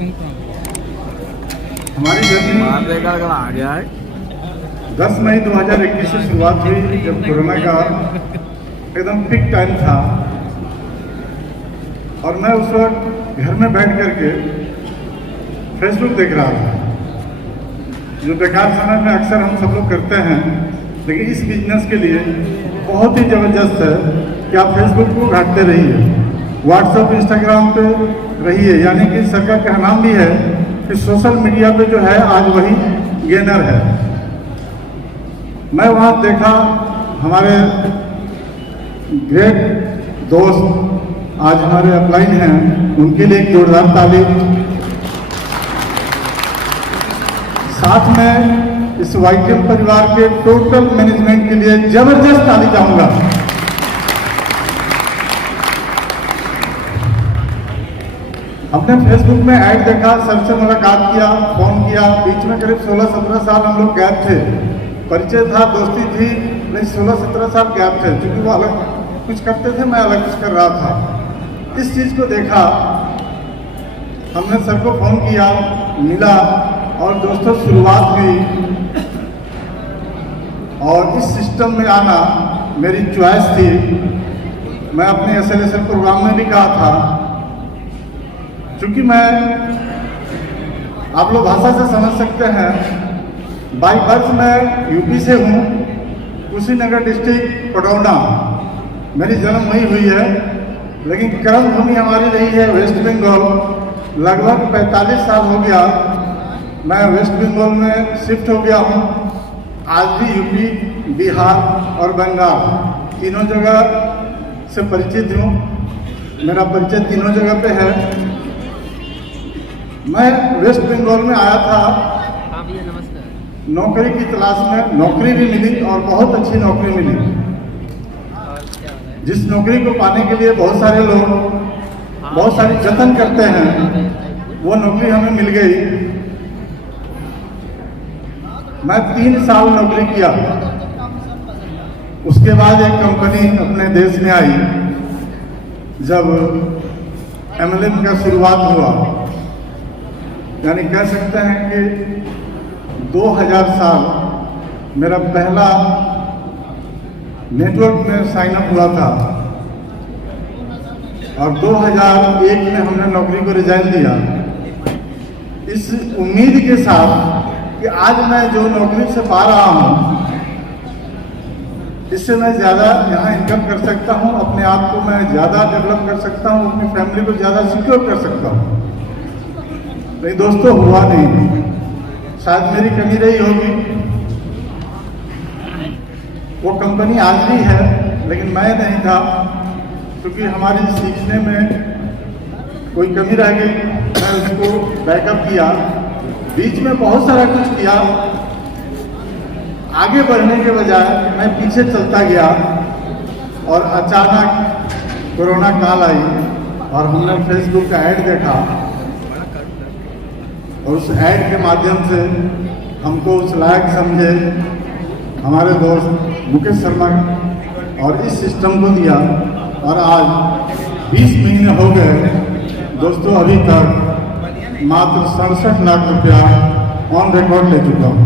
हमारी जर्नी आ गया है 10 मई 2021 से शुरुआत हुई, जब कोरोना का एकदम पीक टाइम था और मैं उस वक्त घर में बैठ करके फेसबुक देख रहा था। जो बेकार समय में अक्सर हम सब लोग करते हैं, लेकिन इस बिजनेस के लिए बहुत ही ज़बरदस्त है कि आप फेसबुक को घाटते रहिए, व्हाट्सएप इंस्टाग्राम पे रहिए। यानी कि सरकार का नाम भी है कि सोशल मीडिया पे जो है आज वही गेनर है। मैं वहाँ देखा हमारे ग्रेट दोस्त आज हमारे अपलाइन हैं, उनके लिए एक जोरदार ताली। साथ में इस वाईटीएम परिवार के टोटल मैनेजमेंट के लिए जबरदस्त ताली चाहूंगा। हमने फेसबुक में ऐड देखा, सर से मुलाकात किया, फोन किया। बीच में करीब 16-17 साल हम लोग गैप थे, परिचय था, दोस्ती थी, लेकिन 16-17 साल गैप थे। क्योंकि वो अलग कुछ करते थे, मैं अलग कुछ कर रहा था। इस चीज़ को देखा, हमने सर को फोन किया, मिला और दोस्तों शुरुआत हुई। और इस सिस्टम में आना मेरी चॉइस थी। मैं अपने SLSL प्रोग्राम में भी कहा था, क्योंकि मैं, आप लोग भाषा से समझ सकते हैं, बाई बर्थ मैं यूपी से हूँ, कुशीनगर डिस्ट्रिक्ट पटौना मेरी जन्म वही हुई है, लेकिन कर्म भूमि हमारी रही है वेस्ट बंगाल। लगभग 45 साल हो गया मैं वेस्ट बंगाल में शिफ्ट हो गया हूँ। आज भी यूपी, बिहार और बंगाल तीनों जगह से परिचित हूँ। मेरा परिचय तीनों जगह पे है। मैं वेस्ट बंगाल में आया था नौकरी की तलाश में। नौकरी भी मिली और बहुत अच्छी नौकरी मिली। जिस नौकरी को पाने के लिए बहुत सारे लोग बहुत सारी जतन करते हैं, वो नौकरी हमें मिल गई। मैं 3 साल नौकरी किया। उसके बाद एक कंपनी अपने देश में आई। जब MLM का शुरुआत हुआ, यानी कह सकते हैं कि 2000 साल मेरा पहला नेटवर्क में साइन अप हुआ था और 2001 में हमने नौकरी को रिजाइन दिया, इस उम्मीद के साथ कि आज मैं जो नौकरी से पा रहा हूँ, इससे मैं ज़्यादा यहाँ इनकम कर सकता हूँ, अपने आप को मैं ज़्यादा डेवलप कर सकता हूँ, अपनी फैमिली को ज़्यादा सिक्योर कर सकता हूँ। नहीं दोस्तों, हुआ नहीं। शायद मेरी कमी रही होगी। वो कंपनी आज भी है, लेकिन मैं नहीं था, क्योंकि हमारी सीखने में कोई कमी रह गई। मैं उसको बैकअप किया, बीच में बहुत सारा कुछ किया। आगे बढ़ने के बजाय मैं पीछे चलता गया और अचानक कोरोना काल आई और हमने फेसबुक का ऐड देखा और उस ऐड के माध्यम से हमको उस लायक समझे हमारे दोस्त मुकेश शर्मा और इस सिस्टम को दिया। और आज 20 महीने हो गए दोस्तों, अभी तक मात्र 67 लाख रुपया ऑन रिकॉर्ड ले चुका हूँ।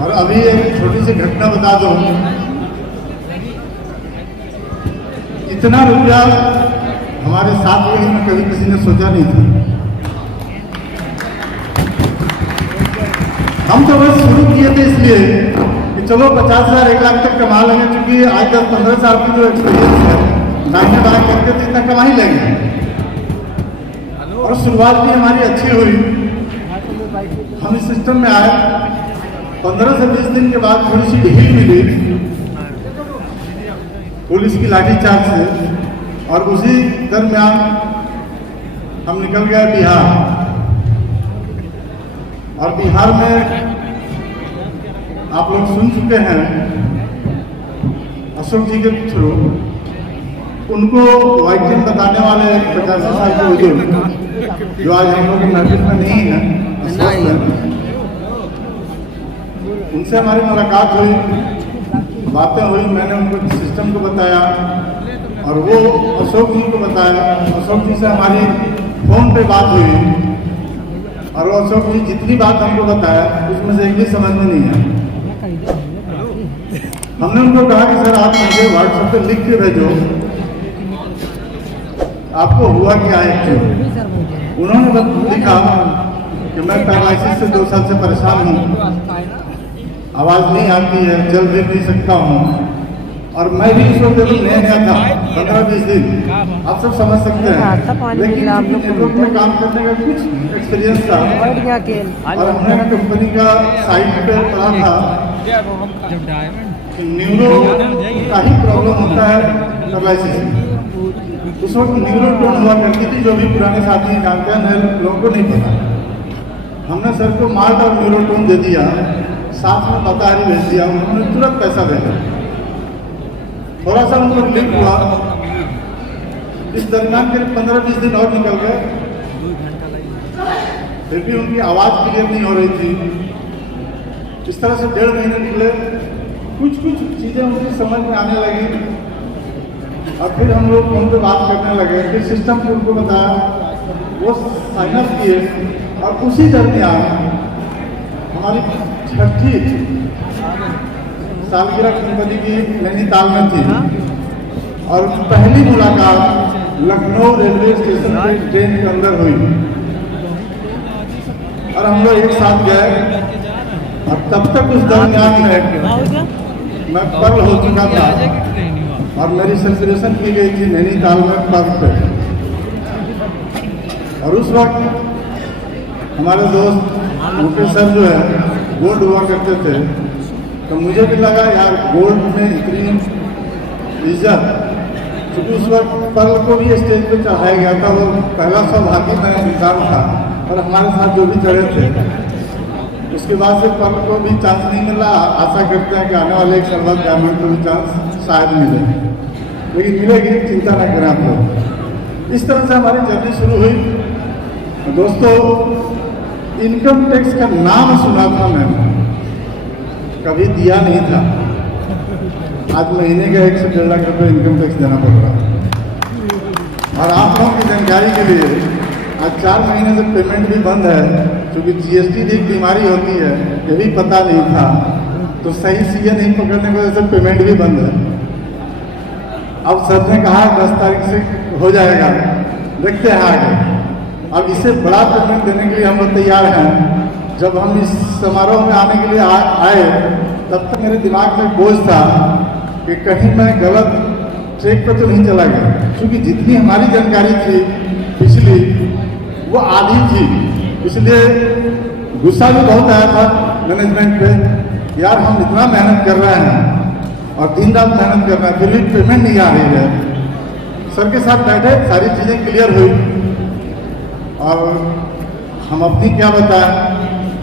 और अभी एक छोटी सी घटना बता दूं, इतना रुपया हमारे 7 महीने में कभी किसी ने सोचा नहीं था। हम तो बस शुरू किए थे इसलिए कि चलो 50,000 1 लाख तक कमा लेंगे, क्योंकि आज 10-15 साल की जो एक्सपीरियंस है, नाइट बाय करके तो इतना कमा ही लेंगे। और शुरुआत भी हमारी अच्छी हुई। हम इस सिस्टम में आए, 15 से 20 दिन के बाद थोड़ी सी ढील मिली पुलिस की लाठीचार्ज से, और उसी दरमियान हम निकल गए बिहार। और बिहार में आप लोग सुन चुके हैं अशोक जी के थ्रू, उनको वाईटीएम बताने वाले 85 साल के बुजुर्ग जो आज हम लोग के महफिल में नहीं है, उनसे हमारी मुलाकात हुई बातें हुई, मैंने उनको सिस्टम को बताया और वो अशोक जी को बताया। अशोक जी से हमारी फ़ोन पे बात हुई और वो अशोक जी जितनी बात हमको बताया उसमें से एक भी समझ में नहीं है। हमने उनको कहा कि सर आप मुझे व्हाट्सएप पे लिख के भेजो आपको हुआ क्या है। उन्होंने लिखा कि मैं पैरालिसिस से 2 साल से परेशान हूँ, आवाज़ नहीं आती है, चल भी नहीं सकता हूँ और मैं भी इस वक्त नया था 15-20 दिन, आप सब समझ सकते हैं। लेकिन नेटवर्क में काम करने का कुछ एक्सपीरियंस था और हमने कंपनी का साइट पे पढ़ा था न्यूरो का ही प्रॉब्लम होता है पैरालिसिस। उस वक्त न्यूरोटोन हुआ करती थी, जो भी पुराने साथी जानते हैं, नए लोगों को नहीं पता। हमने सर को मार्ट और न्यूरोटोन दे दिया, साथ में बतारी भेज दिया, उन्होंने तुरंत पैसा दे दिया। थोड़ा सा उनको रिलीफ हुआ। इस दरमियान करीब 15-20 दिन और निकल गए, फिर भी उनकी आवाज़ क्लियर नहीं हो रही थी। इस तरह से 1.5 महीने निकले, कुछ चीज़ें उनकी समझ में आने लगी और फिर हम लोग फोन पे बात करने लगे। फिर सिस्टम को उनको बताया, वो साइन अप किए और उसी दरमियान हमारी 6ठी सालगिरह कंपनी की नैनीताल में थी और पहली मुलाकात लखनऊ रेलवे स्टेशन पे ट्रेन के अंदर हुई और हम लोग एक साथ गए और तब तक उस दरमियान में मैं पर्ल हो चुका था और मेरी सेलिब्रेशन की गई थी नैनीताल में पर्ल पे। और उस वक्त हमारे दोस्त मुकेश सर जो है गोल्ड हुआ करते थे, तो मुझे भी लगा यार गोल्ड में इतनी इज्जत, क्योंकि उस वक्त पर्ल को भी स्टेज पे चढ़ाया गया था। वो पहला सौभाग्य मैं इंसान था और हमारे साथ जो भी चढ़े थे, उसके बाद से पर्ल को भी चांस नहीं मिला। आशा करते हैं कि आने वाले एक साल बाद डायमंड को भी चांस शायद मिले, लेकिन मिलेगी, चिंता न करें आप लोग। इस तरह से हमारी जर्नी शुरू हुई। दोस्तों, इनकम टैक्स का नाम सुना था मैंने, कभी दिया नहीं था। आज महीने का 1 से 1.5 लाख रुपये इनकम टैक्स देना पड़ रहा है। और आप लोगों की जानकारी के लिए आज 4 महीने से पेमेंट भी बंद है, क्योंकि जीएसटी एक बीमारी होती है, ये भी पता नहीं था। तो सही सीए नहीं पकड़ने की वजह से पेमेंट भी बंद है। अब सर ने कहा 10 तारीख से हो जाएगा, देखते हैं आगे। अब इससे बड़ा पेमेंट देने के लिए हम लोग तैयार हैं। जब हम इस समारोह में आने के लिए आए, तब तक मेरे दिमाग में बोझ था कि कहीं मैं गलत ट्रैक पर तो नहीं चला गया, क्योंकि जितनी हमारी जानकारी थी पिछली वो आधी थी। इसलिए गुस्सा भी बहुत आया था मैनेजमेंट पे, यार हम इतना मेहनत कर रहे हैं और दिन रात मेहनत कर रहे हैं, फिर भी पेमेंट नहीं आ रही है। सर के साथ बैठे, सारी चीज़ें क्लियर हुई और हम अपनी क्या बताएं,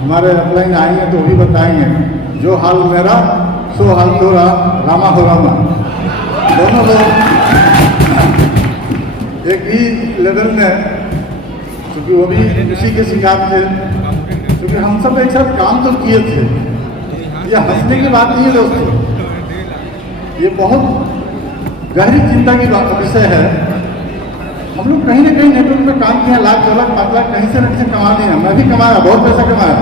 हमारे अपलाइन आएंगे तो भी बताएंगे। जो हाल मेरा सो हाल तोरा, रामा हो रामा। दोनों लोग एक ही लेवल में, क्योंकि वो भी उसी के शिकार थे, क्योंकि हम सब एक साथ काम तो किए थे। ये हंसने की बात नहीं है दोस्तों, ये बहुत गहरी चिंता की विषय है। हम लोग कहीं ना कहीं नेटवर्क में काम किया, लाख 2 लाख 5 लाख कहीं से न कहीं कमा लिए हैं। मैं भी कमाया, बहुत पैसा कमाया,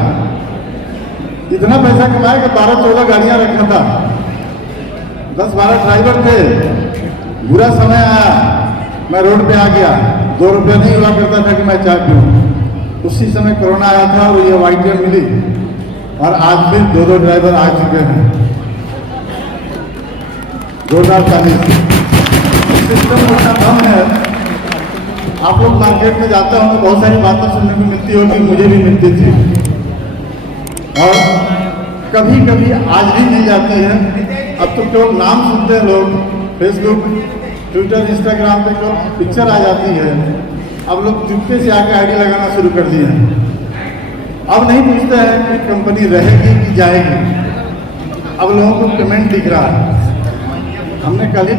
इतना पैसा कमाया कि 12-14 गाड़ियां रखा था, 10-12 ड्राइवर थे। बुरा समय आया, मैं रोड पे आ गया, 2 रुपये नहीं हुआ करता था कि मैं चाय पीऊँ। उसी समय कोरोना आया था और ये वाइटियाँ मिली और आज फिर 2 ड्राइवर आ चुके हैं। जोरदार ताली। सिस्टम उतना कम है। आप लोग मार्केट में जाते हो, बहुत सारी बातें सुनने को मिलती होगी, मुझे भी मिलती थी और कभी कभी आज भी मिल जाती है। अब तो केवल नाम सुनते हैं लोग, फेसबुक, ट्विटर, इंस्टाग्राम पे जो पिक्चर आ जाती है, अब लोग चुपके से आके आईडी लगाना शुरू कर दिए हैं। अब नहीं पूछते हैं कि कंपनी रहेगी कि जाएगी, अब लोगों को पेमेंट दिख रहा है। हमने कल ही